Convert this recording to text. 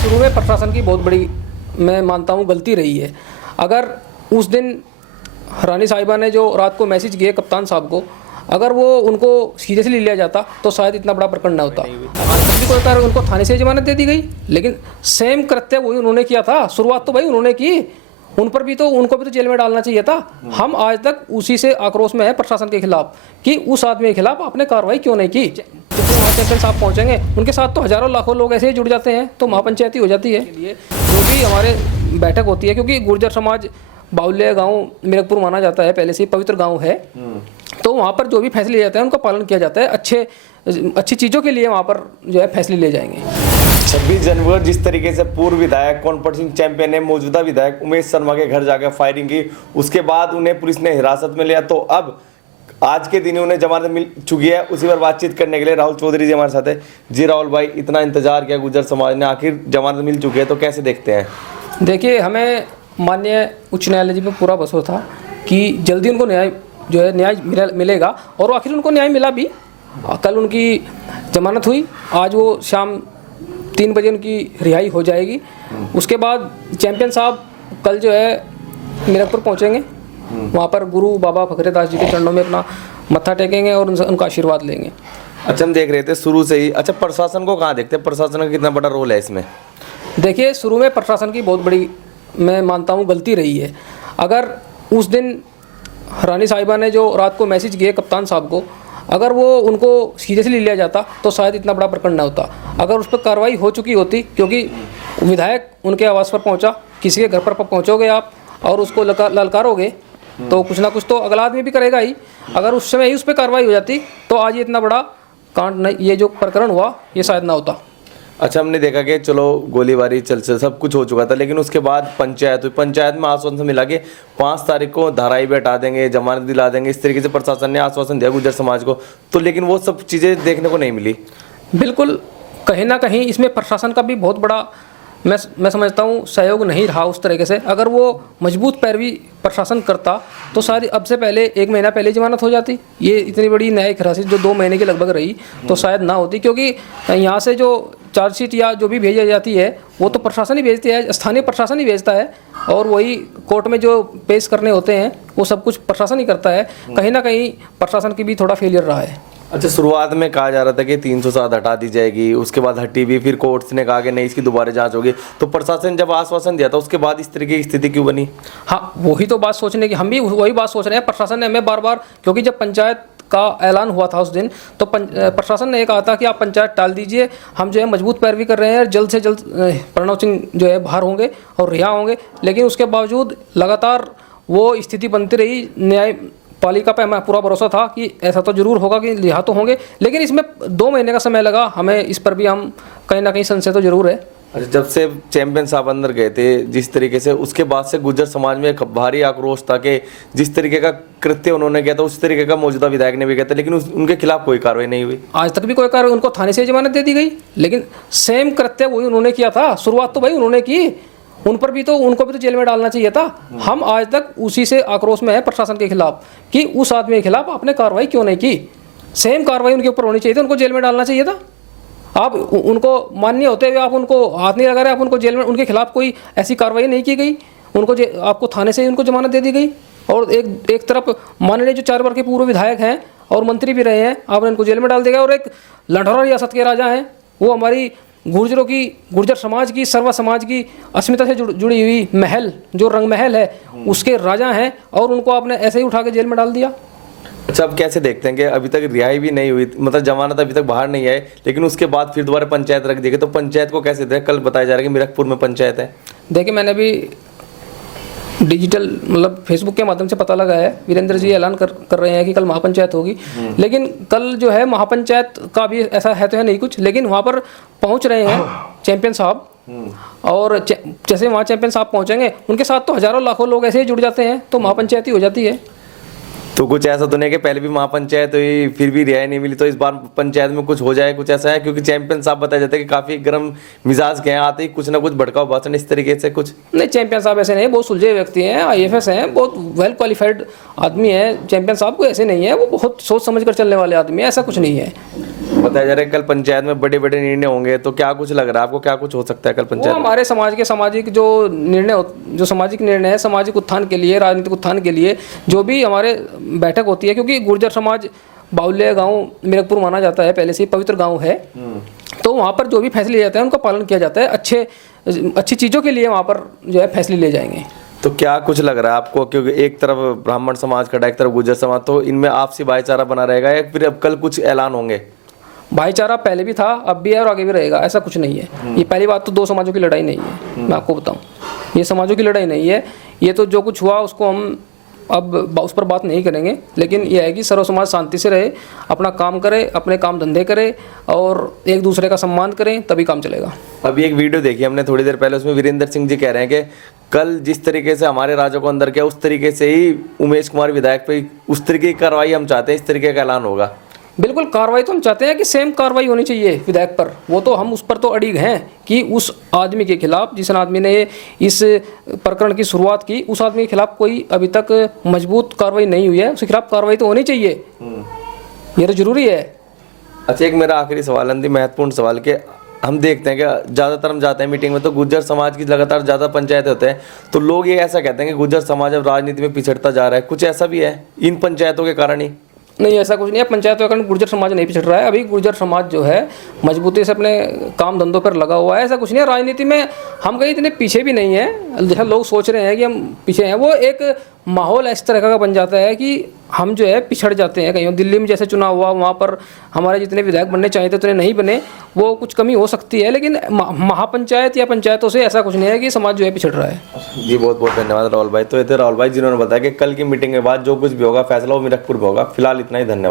शुरू में प्रशासन की बहुत बड़ी मैं मानता हूँ गलती रही है। अगर उस दिन रानी साहिबा ने जो रात को मैसेज किए कप्तान साहब को, अगर वो उनको सीरियसली लिया जाता तो शायद इतना बड़ा प्रकरण न होता। आज तक भी कोई कारण उनको थाने से जमानत दे दी गई, लेकिन सेम कृत्य वही उन्होंने किया था। शुरुआत तो भाई उन्होंने की, उन पर भी तो उनको भी तो जेल में डालना चाहिए था। हम आज तक उसी से आक्रोश में है प्रशासन के खिलाफ कि उस आदमी के खिलाफ आपने कार्रवाई क्यों नहीं की। जितने महाचैंपियन साहब पहुंचेंगे उनके साथ तो हजारों लाखों लोग ऐसे ही जुड़ जाते हैं, तो महापंचायती हो जाती है। जो भी हमारे बैठक होती है, क्योंकि गुर्जर समाज बाहुल्य गांव मीरकपुर माना जाता है, पहले से पवित्र गांव है, तो वहाँ पर जो भी फैसले लिए जाते हैं उनका पालन किया जाता है। अच्छी चीज़ों के लिए वहाँ पर जो है फैसले लिए जाएंगे। 26 जनवरी जिस तरीके से पूर्व विधायक कॉन्फ्रेंसिंग चैंपियन ने मौजूदा विधायक उमेश शर्मा के घर जाकर फायरिंग की, उसके बाद उन्हें पुलिस ने हिरासत में लिया, तो अब आज के दिन उन्हें जमानत मिल चुकी है। उसी पर बातचीत करने के लिए राहुल चौधरी जी हमारे साथ है। जी राहुल भाई, इतना इंतजार किया गुर्जर समाज ने, आखिर जमानत मिल चुकी है, तो कैसे देखते हैं? देखिए, हमें माननीय उच्च न्यायालय जी में पूरा भरोसा था कि जल्दी उनको न्याय जो है न्याय मिलेगा, और आखिर उनको न्याय मिला भी। कल उनकी जमानत हुई, आज वो शाम 3 बजे उनकी रिहाई हो जाएगी। उसके बाद चैंपियन साहब कल जो है मीरकपुर पहुंचेंगे, वहाँ पर गुरु बाबा फकरेदास जी के चरणों में अपना मत्था टेकेंगे और उनका आशीर्वाद लेंगे। अच्छा, हम देख रहे थे शुरू से ही, अच्छा प्रशासन को कहाँ देखते हैं, प्रशासन का कितना बड़ा रोल है इसमें? देखिए, शुरू में प्रशासन की बहुत बड़ी मैं मानता हूँ गलती रही है। अगर उस दिन रानी साहिबा ने जो रात को मैसेज किए कप्तान साहब को, अगर वो उनको सीरियसली लिया जाता तो शायद इतना बड़ा प्रकरण न होता। अगर उस पर कार्रवाई हो चुकी होती, क्योंकि विधायक उनके आवास पर पहुंचा, किसी के घर पर पहुंचोगे आप और उसको ललकारोगे तो कुछ ना कुछ तो अगला आदमी भी करेगा ही। अगर उस समय ही उस पर कार्रवाई हो जाती तो आज ये इतना बड़ा कांड नहीं, ये जो प्रकरण हुआ ये शायद ना होता। अच्छा, हमने देखा कि चलो गोलीबारी चल सब कुछ हो चुका था, लेकिन उसके बाद पंचायत हुई, पंचायत में आश्वासन मिला कि 5 तारीख को धाराई भी हटा देंगे, जमानत दिला देंगे, इस तरीके से प्रशासन ने आश्वासन दिया गुर्जर समाज को, तो लेकिन वो सब चीज़ें देखने को नहीं मिली। बिल्कुल, कहीं ना कहीं इसमें प्रशासन का भी बहुत बड़ा मैं समझता हूँ सहयोग नहीं रहा उस तरीके से। अगर वो मजबूत पैरवी प्रशासन करता तो सारी अब से पहले 1 महीना पहले जमानत हो जाती। ये इतनी बड़ी न्यायिक हिरासत जो 2 महीने के लगभग रही तो शायद ना होती, क्योंकि यहाँ से जो चार्जशीट या जो भी भेजी जाती है वो तो प्रशासन ही भेजती है, स्थानीय प्रशासन ही भेजता है, और वही कोर्ट में जो पेश करने होते हैं वो सब कुछ प्रशासन ही करता है। कहीं ना कहीं प्रशासन की भी थोड़ा फेलियर रहा है। अच्छा, शुरुआत में कहा जा रहा था कि 307 हटा दी जाएगी, उसके बाद हटी भी, फिर कोर्ट ने कहा कि नहीं इसकी दोबारा जांच होगी, तो प्रशासन जब आश्वासन दिया था उसके बाद इस तरीके की स्थिति क्यों बनी? हाँ, वही तो बात सोचने की, हम भी वही बात सोच रहे हैं। प्रशासन ने हमें बार बार, क्योंकि जब पंचायत का ऐलान हुआ था उस दिन, तो प्रशासन ने कहा था कि आप पंचायत टाल दीजिए, हम जो है मजबूत पैरवी कर रहे हैं, जल्द से जल्द प्रणव सिंह जो है बाहर होंगे और रिहा होंगे। लेकिन उसके बावजूद लगातार वो स्थिति बनती रही। न्यायपालिका पर हमें पूरा भरोसा था कि ऐसा तो जरूर होगा कि रिहा तो होंगे, लेकिन इसमें 2 महीने का समय लगा हमें। इस पर भी हम कहीं ना कहीं संशय तो जरूर है। अच्छा, जब से चैंपियन साहब अंदर गए थे जिस तरीके से, उसके बाद से गुर्जर समाज में एक भारी आक्रोश था कि जिस तरीके का कृत्य उन्होंने किया था उस तरीके का मौजूदा विधायक ने भी किया था, लेकिन उनके खिलाफ कोई कार्रवाई नहीं हुई। आज तक भी कोई कार्रवाई, उनको थाने से जमानत दे दी गई, लेकिन सेम कृत्य वही उन्होंने किया था। शुरुआत तो भाई उन्होंने की, उनको भी तो जेल में डालना चाहिए था। हम आज तक उसी से आक्रोश में है प्रशासन के खिलाफ कि उस आदमी के खिलाफ आपने कार्रवाई क्यों नहीं की। सेम कार्रवाई उनके ऊपर होनी चाहिए थी, उनको जेल में डालना चाहिए था। आप उनको मान्य होते हुए आप उनको हाथ नहीं लगा रहे, आप उनको जेल में, उनके खिलाफ कोई ऐसी कार्रवाई नहीं की गई, उनको आपको थाने से उनको जमानत दे दी गई। और एक तरफ माननीय जो 4 बार के पूर्व विधायक हैं और मंत्री भी रहे हैं, आपने उनको जेल में डाल दिया। और एक लंढौरा रियासत के राजा हैं, वो हमारी गुर्जर समाज की, सर्व समाज की अस्मिता से जुड़ी हुई महल, जो रंग महल है, उसके राजा हैं, और उनको आपने ऐसे ही उठा के जेल में डाल दिया। अच्छा, अब कैसे देखते हैं कि अभी तक रिहाई भी नहीं हुई, मतलब जमानत अभी तक बाहर नहीं आए, लेकिन उसके बाद फिर दोबारा पंचायत रख दी गई, तो पंचायत को कैसे देखें? कल बताया जा रहा है कि मीरकपुर में पंचायत है। देखिए, मैंने अभी डिजिटल मतलब फेसबुक के माध्यम से पता लगा है, वीरेंद्र जी ऐलान कर रहे हैं कि कल महापंचायत होगी, लेकिन कल जो है महापंचायत का भी ऐसा है तो है नहीं कुछ, लेकिन वहाँ पर पहुँच रहे हैं चैंपियन साहब, और जैसे वहाँ चैंपियन साहब पहुँचेंगे उनके साथ तो हजारों लाखों लोग ऐसे ही जुड़ जाते हैं, तो महापंचायती हो जाती है। तो कुछ ऐसा तो नहीं कि पहले भी महापंचायत हुई फिर भी रिहाई नहीं मिली, तो इस बार पंचायत में कुछ हो जाए, कुछ ऐसा है? क्योंकि चैंपियन साहब बताया जाता है कि काफी गर्म मिजाज के हैं, आते ही कुछ ना कुछ भड़काऊ भाषण इस तरीके से कुछ नहीं। चैंपियन साहब ऐसे नहीं, बहुत सुलझे व्यक्ति हैं, IAFS हैं, बहुत वेल क्वालिफाइड आदमी है चैंपियन साहब, को ऐसे नहीं है, वो बहुत सोच समझ कर चलने वाले आदमी है, ऐसा कुछ नहीं है। बताया जा रहा है कल पंचायत में बड़े बड़े निर्णय होंगे, तो क्या कुछ लग रहा है आपको, क्या कुछ हो सकता है कल वो पंचायत में? हमारे समाज के सामाजिक जो निर्णय जो सामाजिक निर्णय है, सामाजिक उत्थान के लिए, राजनीतिक उत्थान के लिए जो भी हमारे बैठक होती है, क्योंकि गुर्जर समाज बाहुल्य गांव मिरकपुर माना जाता है, पहले से ही पवित्र गांव है, तो वहाँ पर जो भी फैसले लिए जाते हैं उनका पालन किया जाता है। अच्छी चीज़ों के लिए वहाँ पर जो है फैसले लिए जाएंगे। तो क्या कुछ लग रहा है आपको, क्योंकि एक तरफ ब्राह्मण समाज खड़ा है, एक तरफ गुर्जर समाज, तो इनमें आपसी भाईचारा बना रहेगा या फिर अब कल कुछ ऐलान होंगे? भाईचारा पहले भी था, अब भी है और आगे भी रहेगा, ऐसा कुछ नहीं है। ये पहली बात तो दो समाजों की लड़ाई नहीं है, मैं आपको बताऊं, ये समाजों की लड़ाई नहीं है। ये तो जो कुछ हुआ उसको हम अब उस पर बात नहीं करेंगे, लेकिन यह है कि सर्व समाज शांति से रहे, अपना काम करे, अपने काम धंधे करे और एक दूसरे का सम्मान करें, तभी काम चलेगा। अभी एक वीडियो देखी हमने थोड़ी देर पहले, उसमें वीरेंद्र सिंह जी कह रहे हैं कि कल जिस तरीके से हमारे राजा को अंदर किया उस तरीके से ही उमेश कुमार विधायक पे उस तरीके की कार्रवाई हम चाहते हैं, इस तरीके का ऐलान होगा। बिल्कुल, कार्रवाई तो हम चाहते हैं कि सेम कार्रवाई होनी चाहिए विधायक पर, वो तो हम उस पर तो अड़िग हैं कि उस आदमी के खिलाफ, जिस आदमी ने इस प्रकरण की शुरुआत की, उस आदमी के खिलाफ कोई अभी तक मजबूत कार्रवाई नहीं हुई है, उसके खिलाफ कार्रवाई तो होनी चाहिए, ये तो जरूरी है। अच्छा, एक मेरा आखिरी सवाल है, महत्वपूर्ण सवाल के हम देखते हैं कि ज़्यादातर हम जाते हैं मीटिंग में तो गुर्जर समाज की लगातार ज़्यादा पंचायत होते हैं, तो लोग ये ऐसा कहते हैं कि गुर्जर समाज अब राजनीति में पिछड़ता जा रहा है, कुछ ऐसा भी है इन पंचायतों के कारण ही? नहीं, ऐसा कुछ नहीं है, पंचायतों के कारण गुर्जर समाज नहीं पिछड़ रहा है। अभी गुर्जर समाज जो है मजबूती से अपने काम धंधों पर लगा हुआ है, ऐसा कुछ नहीं है। राजनीति में हम कहीं इतने पीछे भी नहीं हैं जैसा लोग सोच रहे हैं कि हम पीछे हैं। वो एक माहौल इस तरह का बन जाता है कि हम जो है पिछड़ जाते हैं कहीं। दिल्ली में जैसे चुनाव हुआ, वहाँ पर हमारे जितने विधायक बनने चाहिए थे उतने नहीं बने, वो कुछ कमी हो सकती है, लेकिन महापंचायत या पंचायतों से ऐसा कुछ नहीं है कि समाज जो है पिछड़ रहा है। जी, बहुत बहुत धन्यवाद राहुल भाई। तो ये थे राहुल भाई जिन्होंने बताया कि कल की मीटिंग के बाद जो कुछ भी होगा फैसला वो मीरकपुर में होगा। फिलहाल इतना ही, धन्यवाद।